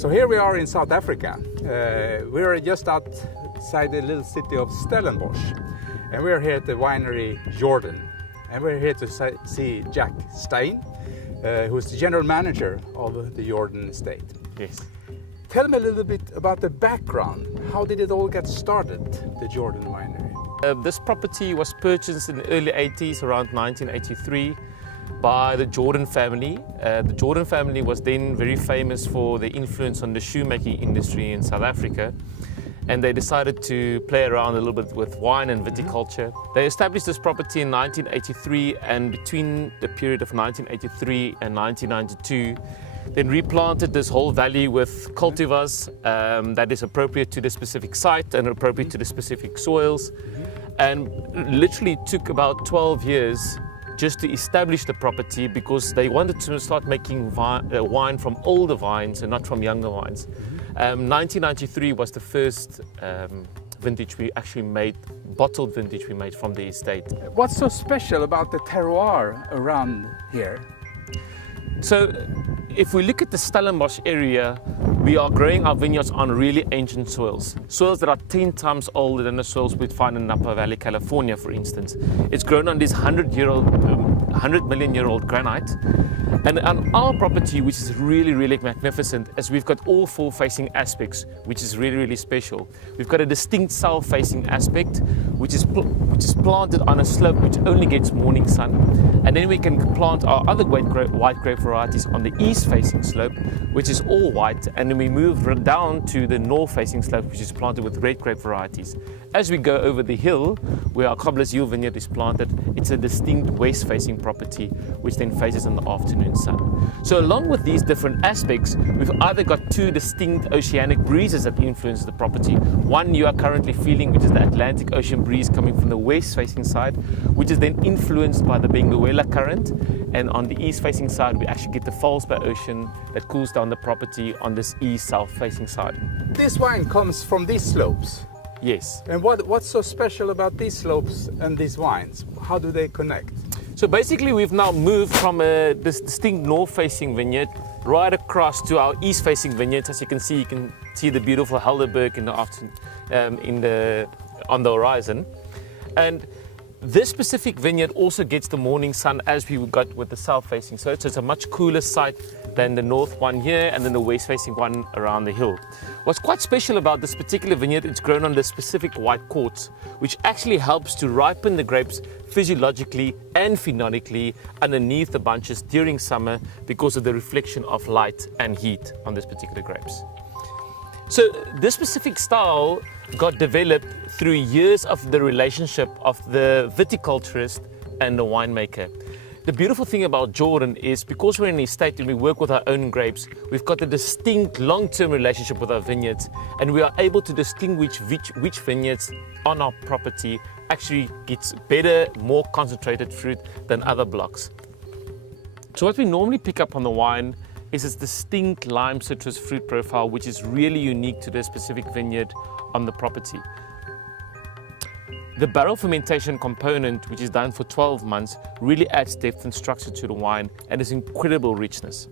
So here we are in South Africa. We're just outside the little city of Stellenbosch, and we're here at the winery Jordan. And we're here to see Jacques Steyn, who's the general manager of the Jordan estate. Yes. Tell me a little bit about the background. How did it all get started, the Jordan winery? This property was purchased in the early 80s, around 1983, by the Jordan family. The Jordan family was then very famous for their influence on the shoemaking industry in South Africa, and they decided to play around a little bit with wine and viticulture. They established this property in 1983, and between the period of 1983 and 1992, then replanted this whole valley with cultivars that is appropriate to the specific site and appropriate to the specific soils, and literally took about 12 years just to establish the property, because they wanted to start making wine from older vines and not from younger vines. 1993 was the first vintage we actually made, bottled vintage we made from the estate. What's so special about the terroir around here? So if we look at the Stellenbosch area, we are growing our vineyards on really ancient soils. Soils that are 10 times older than the soils we'd find in Napa Valley, California, for instance. It's grown on this 100 million year old granite. And on our property, which is really, really magnificent, as we've got all four facing aspects, which is really, really special. We've got a distinct south facing aspect, which is planted on a slope which only gets morning sun. And then we can plant our other white grape varieties on the east facing slope, which is all white. And then we move down to the north facing slope, which is planted with red grape varieties. As we go over the hill, where our Cobbler's Hill vineyard is planted, it's a distinct west facing property, which then faces in the afternoon sun. So along with these different aspects, we've either got two distinct oceanic breezes that influence the property. One you are currently feeling, which is the Atlantic Ocean breeze coming from the west facing side, which is then influenced by the Benguela current. And on the east facing side, we actually get the Falls Bay Ocean that cools down the property on this east-south facing side. This wine comes from these slopes. Yes. And what's so special about these slopes and these wines? How do they connect? So basically we've now moved from this distinct north-facing vineyard right across to our east-facing vineyards. As you can see the beautiful Helderberg in the afternoon, on the horizon. And this specific vineyard also gets the morning sun as we got with the south-facing. So it's a much cooler site than the north one here and then the west-facing one around the hill. What's quite special about this particular vineyard, it's grown on the specific white quartz, which actually helps to ripen the grapes physiologically and phenolically underneath the bunches during summer because of the reflection of light and heat on this particular grapes. So this specific style got developed through years of the relationship of the viticulturist and the winemaker. The beautiful thing about Jordan is because we're in an estate and we work with our own grapes, we've got a distinct long-term relationship with our vineyards, and we are able to distinguish which vineyards on our property actually gets better, more concentrated fruit than other blocks. So what we normally pick up on the wine is its distinct lime citrus fruit profile, which is really unique to this specific vineyard on the property. The barrel fermentation component, which is done for 12 months, really adds depth and structure to the wine and is incredible richness.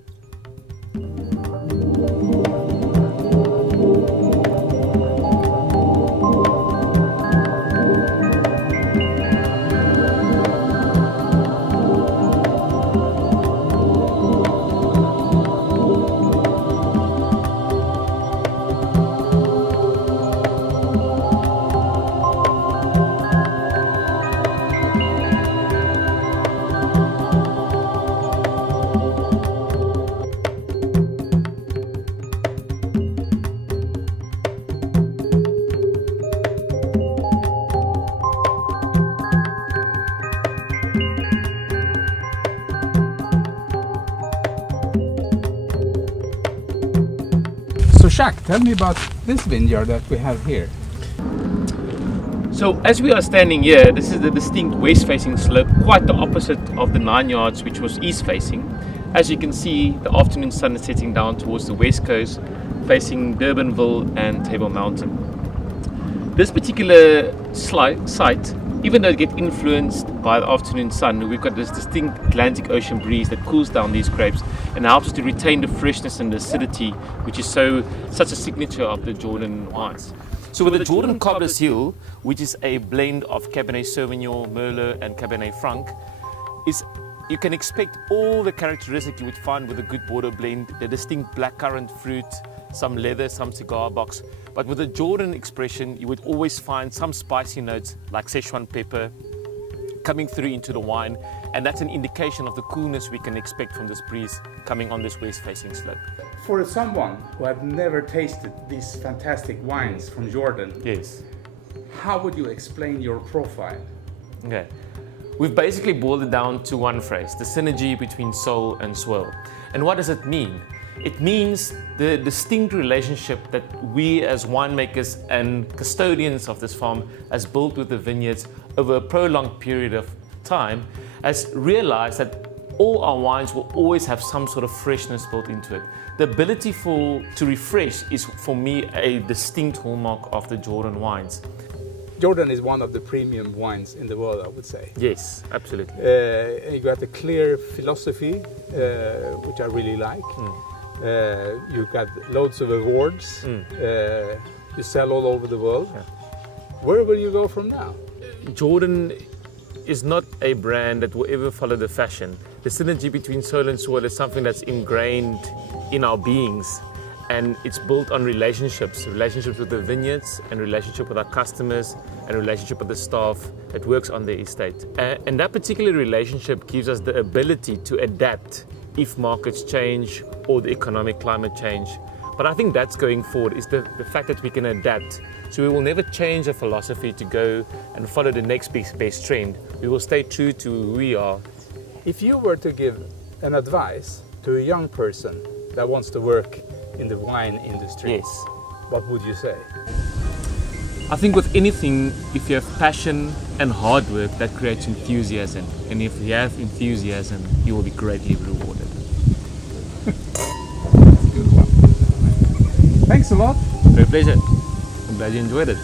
So Jacques, tell me about this vineyard that we have here. So as we are standing here, this is the distinct west-facing slope, quite the opposite of the 9 yards, which was east-facing. As you can see, the afternoon sun is setting down towards the west coast, facing Durbanville and Table Mountain. This particular site even though they get influenced by the afternoon sun, we've got this distinct Atlantic Ocean breeze that cools down these grapes and helps us to retain the freshness and the acidity, which is such a signature of the Jordan wines. So with the Jordan Cobbler's Hill, which is a blend of Cabernet Sauvignon, Merlot and Cabernet Franc, you can expect all the characteristics you would find with a good Bordeaux blend, the distinct blackcurrant fruit, some leather, some cigar box. But with the Jordan expression, you would always find some spicy notes like Szechuan pepper coming through into the wine, and that's an indication of the coolness we can expect from this breeze coming on this west-facing slope. For someone who had never tasted these fantastic wines from Jordan, Yes. how would you explain your profile? Okay. We've basically boiled it down to one phrase, the synergy between soul and swirl. And what does it mean? It means the distinct relationship that we as winemakers and custodians of this farm has built with the vineyards over a prolonged period of time, has realized that all our wines will always have some sort of freshness built into it. The ability to refresh is, for me, a distinct hallmark of the Jordan wines. Jordan is one of the premium wines in the world, I would say. Yes, absolutely. You got a clear philosophy, which I really like. You got loads of awards. You sell all over the world. Yeah. Where will you go from now? Jordan is not a brand that will ever follow the fashion. The synergy between soul and swirl is something that's ingrained in our beings, and it's built on relationships with the vineyards, and relationship with our customers, and relationship with the staff that works on the estate. And that particular relationship gives us the ability to adapt if markets change or the economic climate change. But I think that's going forward, is the fact that we can adapt. So we will never change a philosophy to go and follow the next best trend. We will stay true to who we are. If you were to give an advice to a young person that wants to work in the wine industry, Yes. what would you say? I think with anything, if you have passion and hard work, that creates enthusiasm. And if you have enthusiasm, you will be greatly rewarded. Thanks a lot. Very pleasure. I'm glad you enjoyed it.